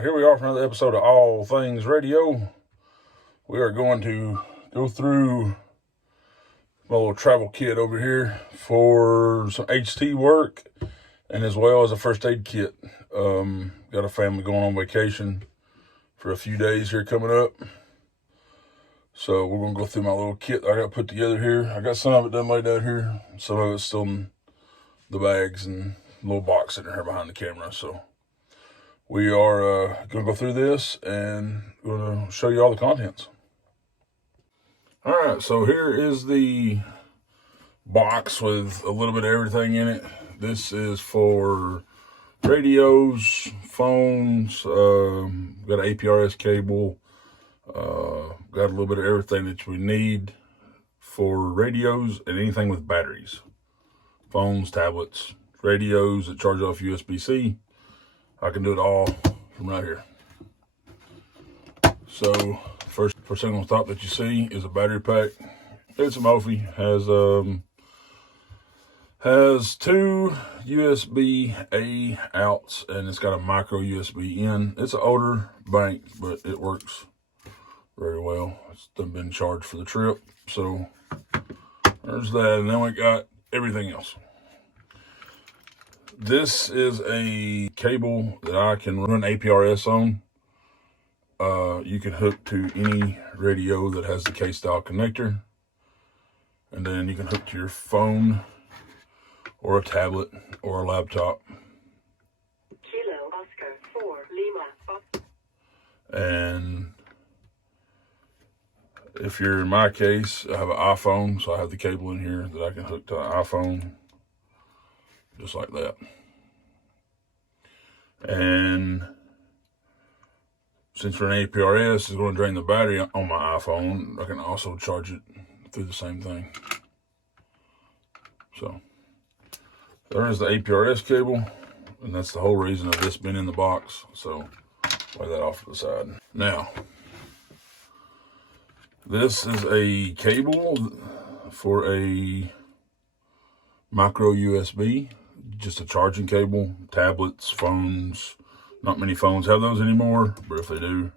Alright, here we are for another episode of All Things Radio. We are going to go through my little travel kit over here for some HT work and as well as a first aid kit. Got a family going on vacation for a few days here coming up. So we're going to go through my little kit I got put together here. I got some of it done laid out here. Some of it's still in the bags and little box sitting here behind the camera. So we are going to go through this and going to show you all the contents. All right, so here is the box with a little bit of everything in it. This is for radios, phones, got an APRS cable, got a little bit of everything that we need for radios and anything with batteries. Phones, tablets, radios that charge off USB-C. I can do it all from right here. So first thing on top that you see is a battery pack. It's a Mophie, has two USB-A outs and it's got a micro USB in. It's an older bank, but it works very well. It's done been charged for the trip. So there's that, and then we got everything else. This is a cable that I can run APRS on. You can hook to any radio that has the K-style connector. And then you can hook to your phone or a tablet or a laptop. Kilo Oscar 4 Lima. And if you're in my case, I have an iPhone, so I have the cable in here that I can hook to an iPhone. Just like that. And since we're in APRS, it's going to drain the battery on my iPhone. I can also charge it through the same thing. So there is the APRS cable, and that's the whole reason of this being in the box. So lay that off to the side. Now, this is a cable for a micro USB. Just a charging cable. Tablets, phones. Not many phones have those anymore, but if they do,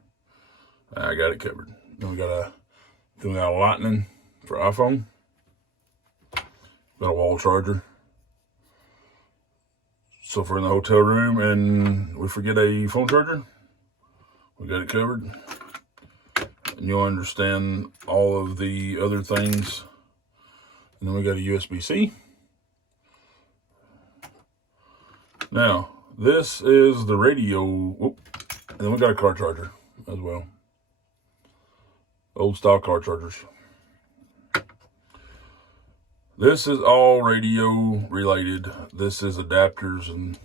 I got it covered. Then we got a lightning for iPhone. Got a wall charger. So if we're in the hotel room and we forget a phone charger, we got it covered. And you'll understand all of the other things. And then we got a USB-C. Now, this is the radio. Whoop, and then we got a car charger as well. Old style car chargers. This is all radio related. This is adapters and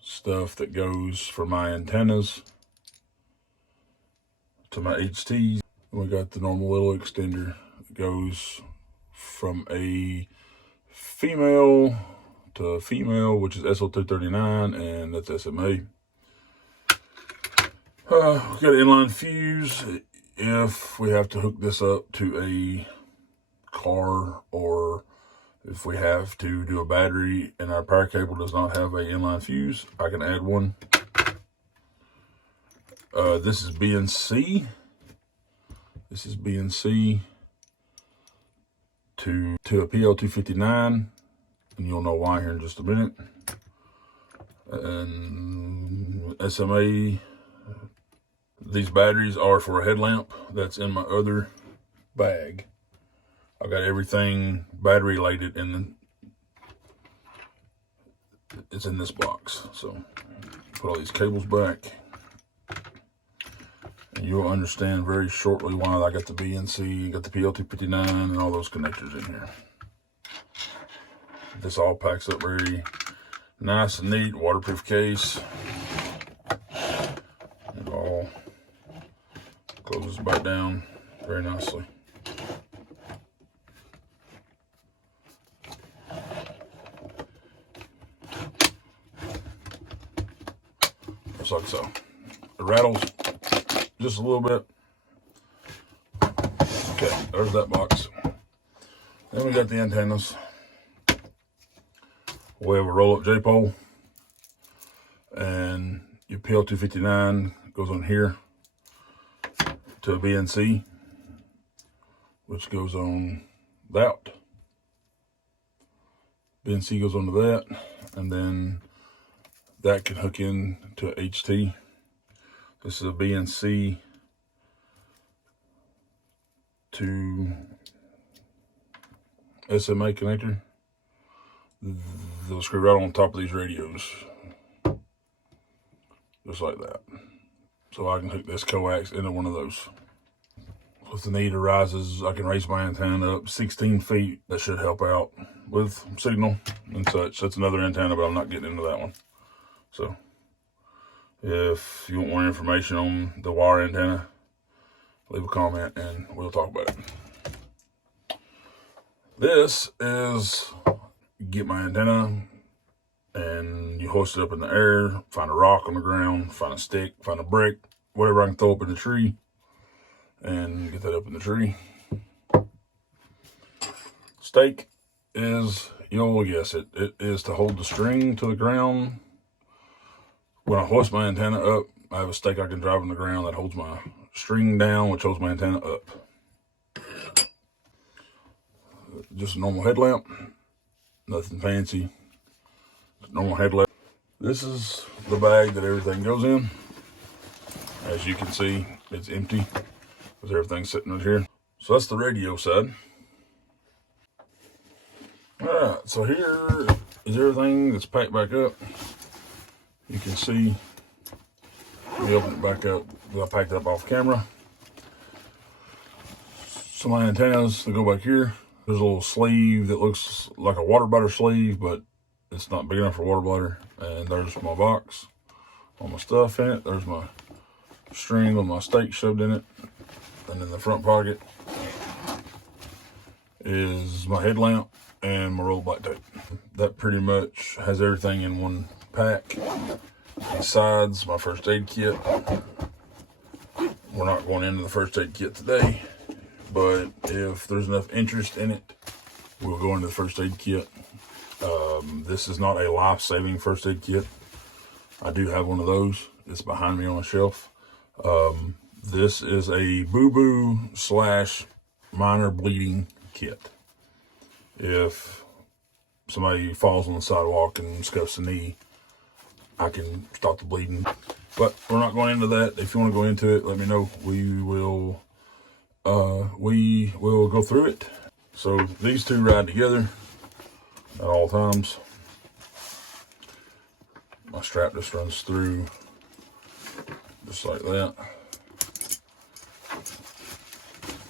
stuff that goes for my antennas to my HTs. We got the normal little extender that goes from a female to female, which is SO239, and that's SMA. We got an inline fuse if we have to hook this up to a car, or if we have to do a battery and our power cable does not have an inline fuse, I can add one. This is BNC. This is BNC to a PL259. And you'll know why here in just a minute. And SMA, these batteries are for a headlamp that's in my other bag. I've got everything battery related and it's in this box. So put all these cables back. And you'll understand very shortly why I got the BNC, got the PL259 and all those connectors in here. This all packs up very nice and neat, waterproof case. It all closes back down very nicely. Just like so. It rattles just a little bit. Okay, there's that box. Then we got the antennas. We have a roll-up J-pole, and you PL259 goes on here to a BNC, which goes on that. BNC goes onto that, and then that can hook in to HT. This is a BNC to SMA connector. They'll screw right on top of these radios, just like that. So I can hook this coax into one of those. If the need arises, I can raise my antenna up 16 feet. That should help out with signal and such. That's another antenna, but I'm not getting into that one. So if you want more information on the wire antenna, leave a comment and we'll talk about it. This is, get my antenna and you hoist it up in the air, find a rock on the ground, find a stick, find a brick, whatever I can throw up in the tree, and get that up in the tree. Stake is, you'll guess it, it is to hold the string to the ground. When I hoist my antenna up, I have a stake I can drive in the ground that holds my string down, which holds my antenna up. Just a normal headlamp, nothing fancy, normal headlamp. This is the bag that everything goes in. As you can see, it's empty because everything's sitting right here. So that's the radio side. All right, so here is everything that's packed back up. You can see, let me open it back up. I packed it up off camera. Some of my antennas that go back here. There's a little sleeve that looks like a water bladder sleeve, but it's not big enough for a water bladder. And there's my box, all my stuff in it. There's my string with my stake shoved in it. And in the front pocket is my headlamp and my roll black tape. That pretty much has everything in one pack. Besides my first aid kit. We're not going into the first aid kit today, but if there's enough interest in it, we'll go into the first aid kit. This is not a life-saving first aid kit. I do have one of those. It's behind me on a shelf. This is a boo-boo / minor bleeding kit. If somebody falls on the sidewalk and scuffs the knee, I can stop the bleeding. But we're not going into that. If you want to go into it, let me know. We will go through it. So these two ride together at all times. My strap just runs through just like that.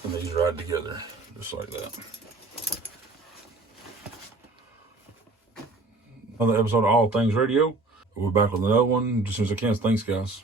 And these ride together just like that. Another episode of All Things Radio. We'll be back with another one as soon as I can. Thanks, guys.